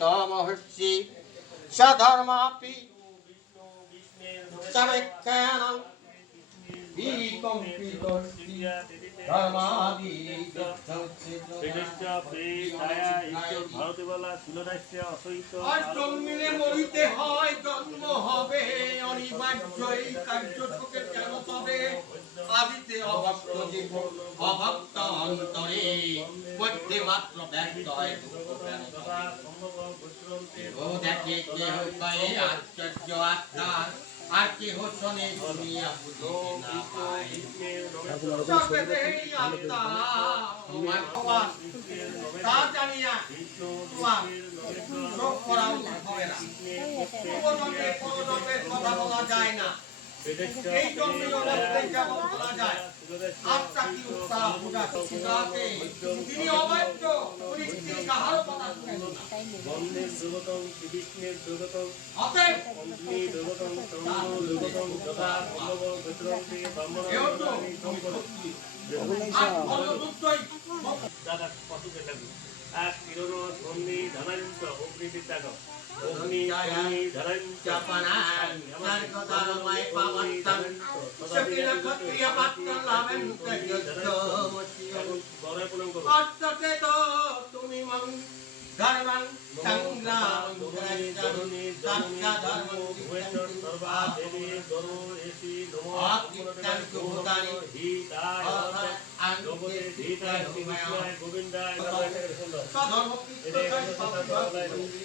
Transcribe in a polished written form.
तमहर्षि सधर्मापि समेक्षानं জন্মিলে মরিতে হয়, জন্ম হবে অনিবার্য, এই কার্য শোকে কেন তবে আদিতে অভক্ত জীবন অভক্ত অন্তরে মধ্যে মাত্র ব্যক্ত হয় ও দেখে কেহ কয়ে আশ্চর্য আত্মা আর কেহ শোনে দুনিয়া বুঝিতে না পায় সবে দেহি আত্মা আমার ভগবান তা জানিয়া তোমার শোক করা উচিত হবে না। পূর্বজন্মের কথা বলা যায় না, এই জন্মে অবস্থায় কেমন বলা যায়। আত্মা কি উৎসাহ পূজা পূজাতে তিনি অবাধ্য, তিনি কাহারও কথা শুনেন না। অতএব আর কিরণ ধন্যী ধনান্ত অগ্নিতি ত্যাগ অগ্নি জাপানা নারকতারমায় পাবত্তম সকিল ক্ষত্রিয় পাত্র লাভেন তেজস্বমতি অষ্টতে তো তুমি মং ধর্মং সংগ্রাম গ্রহণী সত্য ধর্ম ভুবেশ্বর সর্বা দেবী গরু এসি নমো আকিত্তং সুভূতানি হিতায় জগতে হিতায় বিষ্ণায় গোবিন্দায় সধর্ম কীর্তন আবার